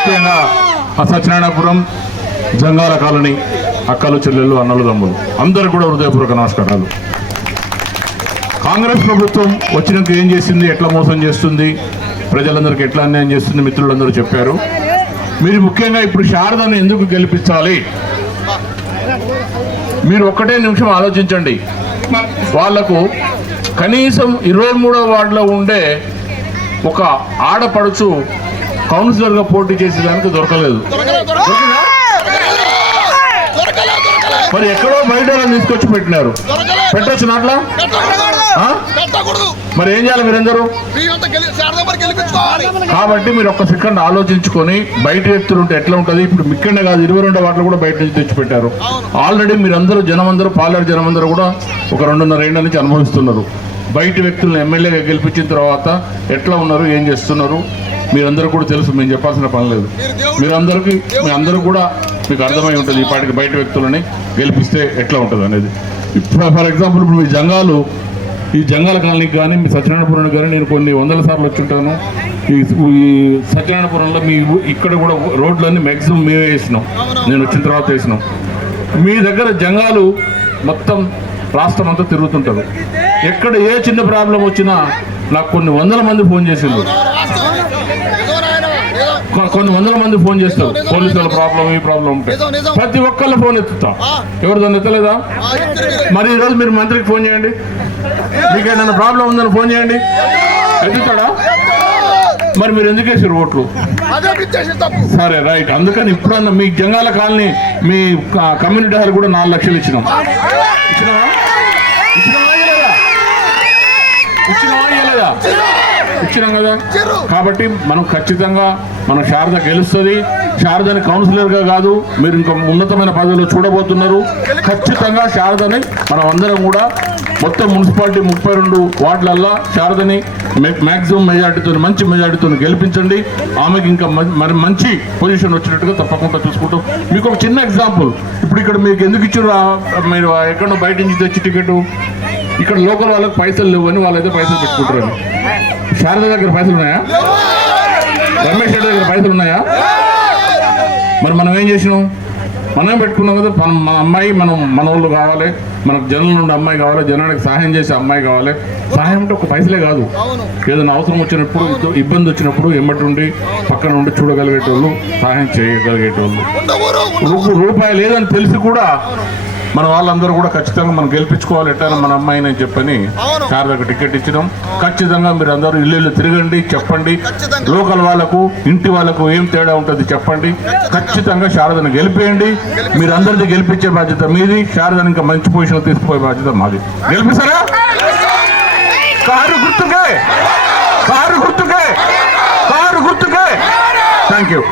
ముఖ్యంగా సత్యనారాయణపురం జంగాల కాలనీ అక్కలు చెల్లెళ్ళు అన్నలు తమ్ములు అందరూ కూడా హృదయపూర్వక నమస్కారాలు. కాంగ్రెస్ ప్రభుత్వం వచ్చినాక ఏం చేసింది, ఎట్లా మోసం చేస్తుంది, ప్రజలందరికీ ఎట్లా అన్యాయం చేస్తుంది మిత్రులందరూ చెప్పారు. మీరు ముఖ్యంగా ఇప్పుడు శారదను ఎందుకు గెలిపించాలి, మీరు ఒక్కటే నిమిషం ఆలోచించండి. వాళ్లకు కనీసం 23వ వార్డులో ఉండే ఒక ఆడపడుచు కౌన్సిలర్గా పోటీ చేసేదానికి దొరకలేదు. మరి ఎక్కడో బయట తీసుకొచ్చి పెట్టినారు, పెట్టచ్చు నాట్లా. మరి ఏం చేయాలి మీరందరూ? కాబట్టి మీరు ఒక్క సెకండ్ ఆలోచించుకొని బయట వ్యక్తులు ఉంటే ఎట్లా ఉంటుంది. ఇప్పుడు ఇక్కడనే కాదు 22 వాటిలో కూడా బయట నుంచి తెచ్చిపెట్టారు. ఆల్రెడీ మీరందరూ జనమందరూ పాలేరు జనమందరూ కూడా ఒక 2.5 ఏళ్ల నుంచి అనుభవిస్తున్నారు. బయట వ్యక్తులను ఎమ్మెల్యేగా గెలిపించిన తర్వాత ఎట్లా ఉన్నారు, ఏం చేస్తున్నారు మీరందరూ కూడా తెలుసు. మేము చెప్పాల్సిన పని లేదు. మీ అందరూ కూడా మీకు అర్థమై ఉంటుంది ఈ పాటికి బయట వ్యక్తులని గెలిపిస్తే ఎట్లా ఉంటుంది అనేది. ఇప్పుడు ఫర్ ఎగ్జాంపుల్ ఇప్పుడు ఈ జంగాల కాలనీకి కానీ మీ సత్యనారాయణపురానికి కానీ నేను కొన్ని 100 సార్లు వచ్చుంటాను. ఈ సత్యనారాయణపురంలో మీ ఇక్కడ కూడా రోడ్లన్నీ మ్యాక్సిమం మేమే వేసినాం, నేను వచ్చిన తర్వాత వేసినాం. మీ దగ్గర జంగాలు మొత్తం రాష్ట్రం అంతా తిరుగుతుంటారు. ఎక్కడ ఏ చిన్న ప్రాబ్లం వచ్చినా నాకు కొన్ని 100 మంది ఫోన్ చేసిండ్రు, కొన్ని 100 మంది ఫోన్ చేస్తారు. పోలీసుల ప్రాబ్లం, ఈ ప్రాబ్లం ఉంటే ప్రతి ఒక్కళ్ళు ఫోన్ ఎత్తుతా. ఎవరు దాన్ని ఎత్తలేదా? మరి ఈరోజు మీరు మంత్రికి ఫోన్ చేయండి, మీకు ఏదైనా ప్రాబ్లం ఉందని ఫోన్ చేయండి, ఎత్తుతాడా? మరి మీరు ఎందుకు వేసారు ఓట్లు? సరే రైట్. అందుకని ఇప్పుడన్నా మీ జంగాల కాలనీ మీ కమ్యూనిటీ హాల్ కూడా 4 లక్షలు ఇచ్చినాం. ఇచ్చినాం కదా. కాబట్టి మనం ఖచ్చితంగా మన శారద గెలుస్తుంది. శారదని కౌన్సిలర్గా కాదు, మీరు ఇంకా ఉన్నతమైన పదవిలో చూడబోతున్నారు. ఖచ్చితంగా శారదని మనం అందరం కూడా మొత్తం మున్సిపాలిటీ 32 వార్డులల్లో శారదని మ్యాక్సిమం మెజార్టీతో, మంచి మెజార్టీతో గెలిపించండి. ఆమెకి ఇంకా మరి మంచి పొజిషన్ వచ్చినట్టుగా తప్పకుండా చూసుకుంటాం. మీకు ఒక చిన్న ఎగ్జాంపుల్, ఇప్పుడు ఇక్కడ మీకు ఎందుకు ఇచ్చారు, మీరు ఎక్కడో బయట నుంచి తెచ్చి టికెట్, ఇక్కడ లోకల్ వాళ్ళకి పైసలు లేవని వాళ్ళైతే పైసలు పెట్టుకుంటారని. శారద దగ్గర పైసలు ఉన్నాయా? రమేష్ రెడ్డి దగ్గర పైసలు ఉన్నాయా? మరి మనం ఏం చేసినాం? మనం పెట్టుకున్నాం కదా. మన అమ్మాయి మన వాళ్ళు కావాలి, మనకు జనం నుండి అమ్మాయి కావాలి, జనానికి సహాయం చేసే అమ్మాయి కావాలి. సహాయం అంటే ఒక పైసలే కాదు, ఏదైనా అవసరం వచ్చినప్పుడు, ఇబ్బంది వచ్చినప్పుడు ఎమ్మటి నుండి పక్కన ఉండి చూడగలిగేటోళ్ళు, సహాయం చేయగలిగేటోళ్ళు. రూపాయి లేదని తెలిసి కూడా మన వాళ్ళందరూ కూడా ఖచ్చితంగా మనం గెలిపించుకోవాలి ఎట్లా మన అమ్మాయిని అని చెప్పని శారదకు టికెట్ ఇచ్చినాం. ఖచ్చితంగా మీరు అందరూ ఇల్లు తిరగండి, చెప్పండి. లోకల్ వాళ్ళకు, ఇంటి వాళ్ళకు ఏం తేడా ఉంటుంది చెప్పండి. ఖచ్చితంగా శారదను గెలిపేయండి. మీరు అందరిది గెలిపించే బాధ్యత మీది. శారదను ఇంకా మంచి పొజిషన్ తీసుకుపోయే బాధ్యత మాది. గెలిపిస్తారా? కారు గుర్తుకే, కారు గుర్తుకే, కారు గుర్తుకే. Thank you.